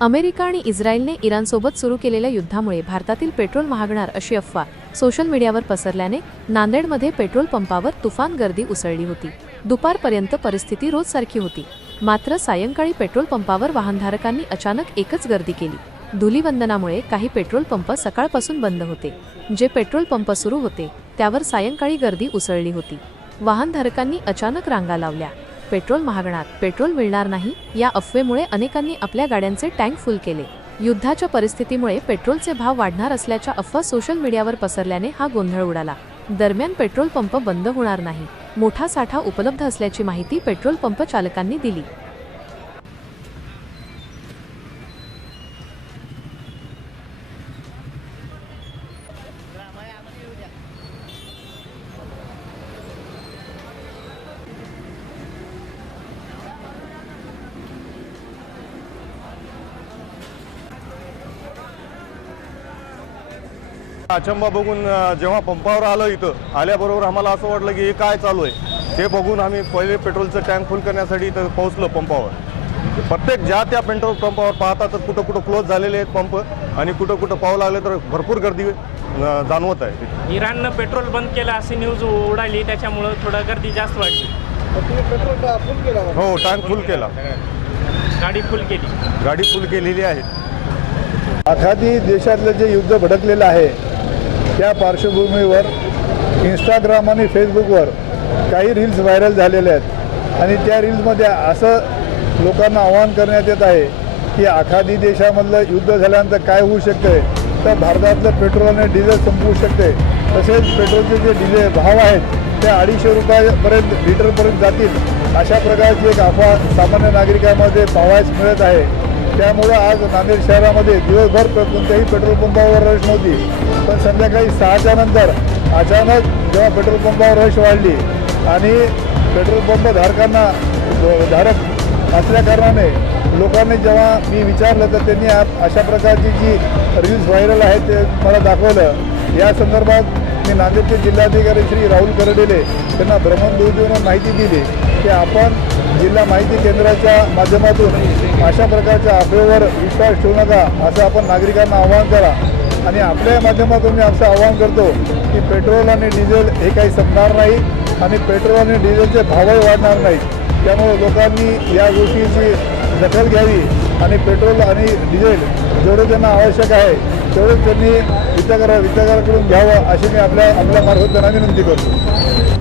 America आणि इस्रायलने इराणसोबत सुरू केलेल्या युद्धामुळे भारतातील पेट्रोल महागणार अशी अफवा सोशल मीडियावर पसरल्याने नांदेडमध्ये पेट्रोल पंपावर तुफान गर्दी उसळली होती। दुपारपर्यंत परिस्थिती रोजसारखी होती, मात्र सायंकाळी पेट्रोल पंपावर वाहनधारकांनी अचानक एकच गर्दी केली। धुलीवंदनामुळे काही पेट्रोल पंप सकाळपासून बंद होते। जे पेट्रोल पंप सुरू होते त्यावर सायंकाळी गर्दी उसळली होती। वाहनधारकांनी अचानक रांगा लावल्या। पेट्रोल महागणार, पेट्रोल मिळणार नाही या अफवेमुळे अनेकांनी आपल्या गाड्यांचे टँक फुल केले। युद्धाच्या परिस्थितीमुळे पेट्रोलचे भाव वाढणार असल्याच्या अफवा सोशल मीडियावर पसरल्याने हा गोंधळ उडाला। दरम्यान पेट्रोल पंप बंद होणार नाही, मोठा साठा उपलब्ध असल्याची माहिती पेट्रोल पंप चालकांनी दिली। अचंबा बघून जेव्हा पंपावर आलो, इथं आल्याबरोबर आम्हाला असं वाटलं की हे काय चालू आहे। ते बघून आम्ही पहिले पेट्रोलचं टँक फुल करण्यासाठी इथं पोहोचलो पंपावर। प्रत्येक ज्या त्या पेट्रोल पंपावर पाहता तर कुठं कुठं क्लोज झालेले आहेत पंप आणि कुठं कुठं पाहू लागले तर भरपूर गर्दी जाणवत आहे। इराणनं पेट्रोल बंद केलं अशी न्यूज उडाली, त्याच्यामुळं थोडं गर्दी जास्त वाढली। पेट्रोल फुल केला? हो, टँक फुल केला, गाडी फुल केलेली आहे। आखाती देशातलं जे युद्ध भडकलेलं आहे त्या पार्श्वभूमीवर इंस्टाग्राम आणि फेसबुकवर काही रील्स व्हायरल झालेल्या आहेत आणि त्या रील्समध्ये असं लोकांना आवाहन करण्यात येत आहे की आखाती देशामधलं युद्ध झाल्यानंतर काय होऊ शकते, तर भारतातलं पेट्रोल आणि डिझेल संपवू शकते। तसेच पेट्रोलचे जे भाव आहेत ते 250 रुपयापर्यंत लिटरपर्यंत जातील, अशा प्रकारची एक अफवा सामान्य नागरिकांमध्ये पाहावयास मिळत आहे। त्यामुळं आज नांदेड शहरामध्ये दिवसभर कोणत्याही पेट्रोल पंपावर रश नव्हती, पण संध्याकाळी 6च्या नंतर अचानक जेव्हा पेट्रोल पंपावर रश वाढली आणि पेट्रोल पंप धारक असल्याकारणाने लोकांनी जेव्हा मी विचारलं तर त्यांनी अशा प्रकारची जी रील्स व्हायरल आहेत ते मला दाखवलं। या संदर्भात मी नांदेडचे जिल्हाधिकारी श्री राहुल करडेले त्यांना भ्रमणध्वनीवरून माहिती दिली की आपण जिल्हा माहिती केंद्राच्या माध्यमातून अशा प्रकारच्या अफवेवर विश्वास ठेवू नका, असं आपण नागरिकांना आवाहन करा। आणि आपल्या माध्यमातून मी असं आवाहन करतो की पेट्रोल आणि डिझेल हे काही संपणार नाही आणि पेट्रोल आणि डिझेलचे भावही वाढणार नाहीत। त्यामुळे लोकांनी या गोष्टीची दखल घ्यावी आणि पेट्रोल आणि डिझेल जेवढं त्यांना आवश्यक आहे तेवढंच त्यांनी वितरकाकडून घ्यावं, अशी मी आपल्या मार्फत त्यांना विनंती करतो।